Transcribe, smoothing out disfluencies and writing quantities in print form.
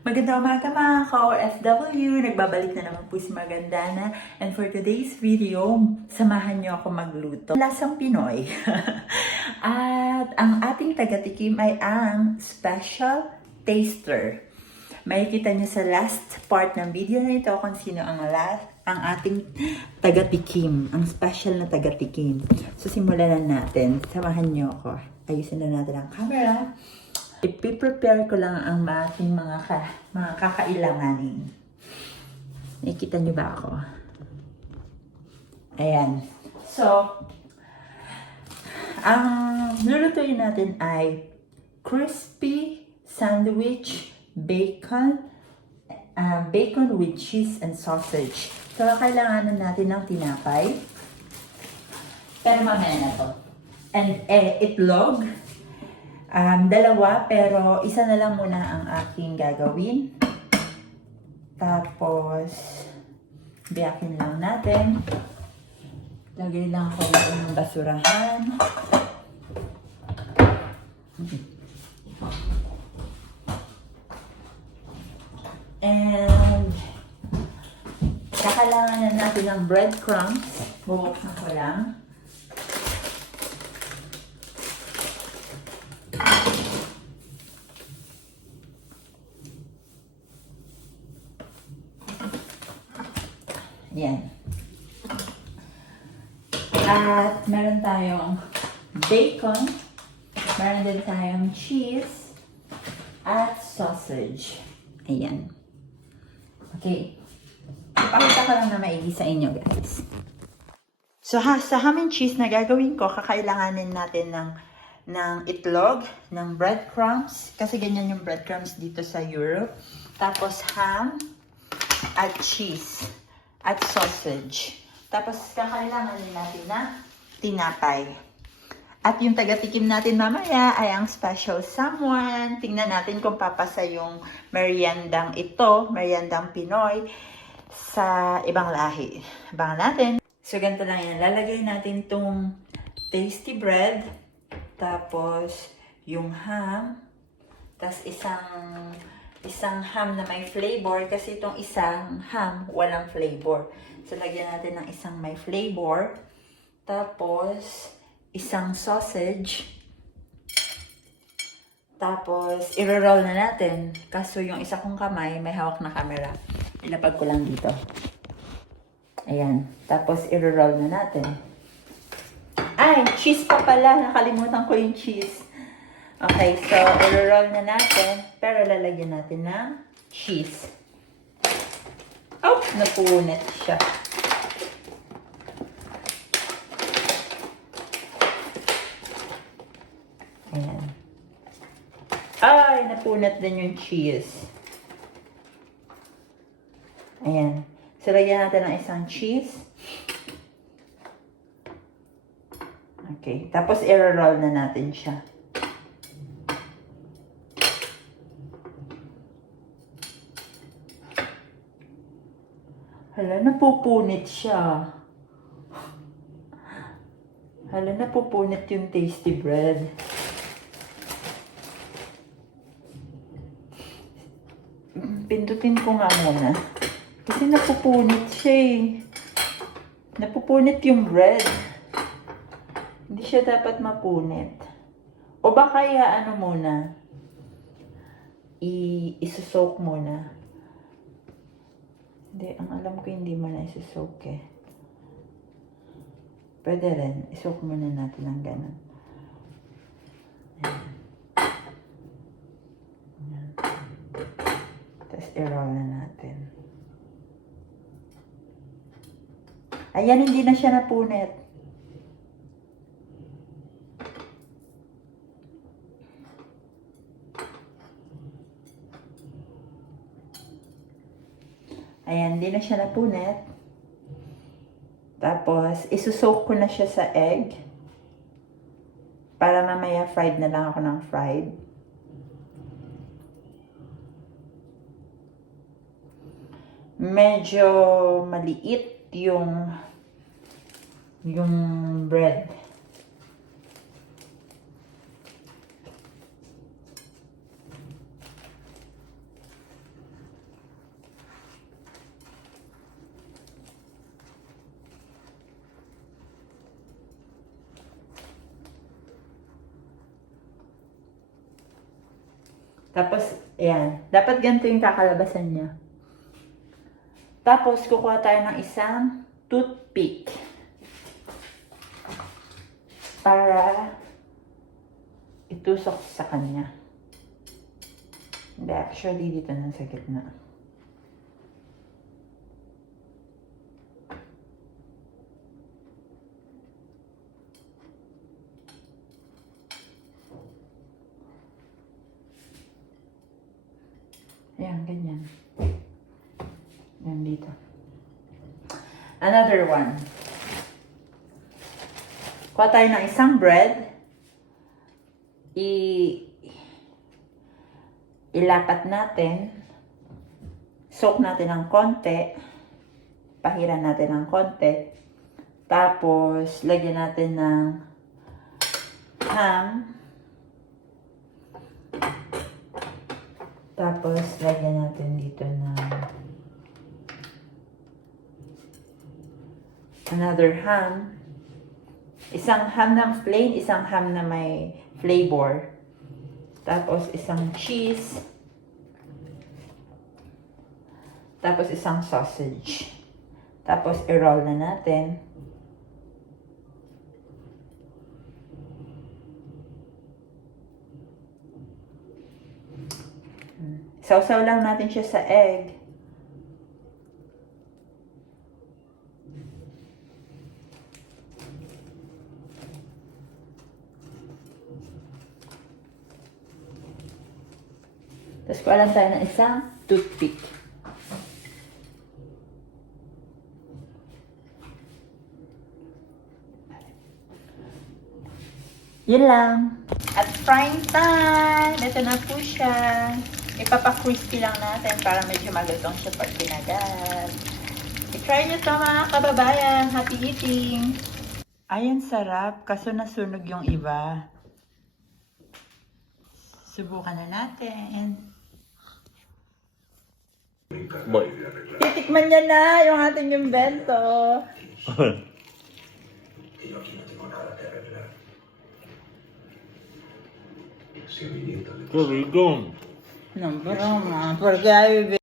Magandang umaga mga ka-OFW! Nagbabalik na naman po si Magandana. And for today's video, samahan niyo ako magluto. Lasang Pinoy. At ang ating taga-tikim ay ang Special Taster. Makikita niyo sa last part ng video na ito kung sino ang ating taga-tikim. Ang special na taga-tikim. So simulan na natin. Samahan niyo ako. Ayusin na natin ang camera. I-prepare ko lang ang ating mga kakailanganin. Nakikita niyo ba ako? Ayan. So, ang lulutuin natin ay crispy sandwich bacon with cheese and sausage. So, kailangan natin ng tinapay. Pero mamaya na to. And itlog. Dalawa, pero isa na lang muna ang aking gagawin. Tapos, biyakin lang natin. Lagay lang ako ng basurahan. And, kakailangan na natin ng breadcrumbs. Bubuksan ko lang. Yan. At meron tayong bacon, meron din tayong cheese, at sausage. Ayan. Okay. Ipakita ko lang na maigi sa inyo, guys. So, sa ham and cheese na gagawin ko, kakailanganin natin ng itlog, ng breadcrumbs, kasi ganyan yung breadcrumbs dito sa Europe. Tapos ham at cheese. At sausage. Tapos, kakailanganin natin na tinapay. At yung taga-tikim natin mamaya ay ang special someone. Tingnan natin kung papasa yung meriendang ito, meriendang Pinoy, sa ibang lahi. Abangan natin. So, ganito lang yan. Lalagay natin itong tasty bread. Tapos, yung ham. Tapos, isang ham na may flavor kasi itong isang ham walang flavor. So, lagyan natin ng isang may flavor. Tapos, isang sausage. Tapos, i-roll na natin. Kaso yung isa kong kamay, may hawak na camera. Ilapag ko lang dito. Ayan. Tapos, i-roll na natin. Ay, cheese pa pala. Nakalimutan ko yung cheese. Okay, so, i-roll na natin. Pero lalagyan natin ng cheese. Oh, napunit siya. Ayan. Ay, napunit din yung cheese. Ayan. So, lagyan natin ng isang cheese. Okay. Tapos, i-roll na natin siya. Hala, napupunit siya. Hala, napupunit yung tasty bread. Pindutin ko nga muna. Kasi napupunit siya eh. Napupunit yung bread. Hindi siya dapat mapunit. O baka ano muna. Isosoak muna. Hindi, ang alam ko hindi mo na isusoak eh. Pwede rin, isoak muna natin ng ganun. Ayan. Ayan. Tapos i-roll na natin. Ayan, hindi na siya napunit. Ayan, hindi na siya napunit. Tapos, isusoak ko na siya sa egg. Para mamaya fried na lang ako ng fried. Medyo maliit yung bread. Tapos, ayan. Dapat ganito yung kakalabasan niya. Tapos, kukuha tayo ng isang toothpick. Para itusok sa kanya. Hindi, actually, dito na sa gitna. Ayan, ganyan. Ayan dito. Another one. Kuha tayo ng isang bread. Ilapat natin. Soak natin ng konti. Pahiran natin ng konti. Tapos, lagyan natin ng ham. Tapos, lagyan natin dito ng another ham. Isang ham na plain, isang ham na may flavor. Tapos, isang cheese. Tapos, isang sausage. Tapos, i-roll na natin. Sausaw lang natin siya sa egg. Tapos kuha lang tayo ng isang toothpick. Yun lang. At frying time! Ito na po siya. Ipapa-crispy lang natin para medyo malutong siya pag pinagat. I-try nyo to mga kababayan. Happy eating! Ayan, sarap. Kaso nasunog yung iba. Subukan na natin. Boy. Titikman niya na yung ating invento. Qué rico. No broma, porque hay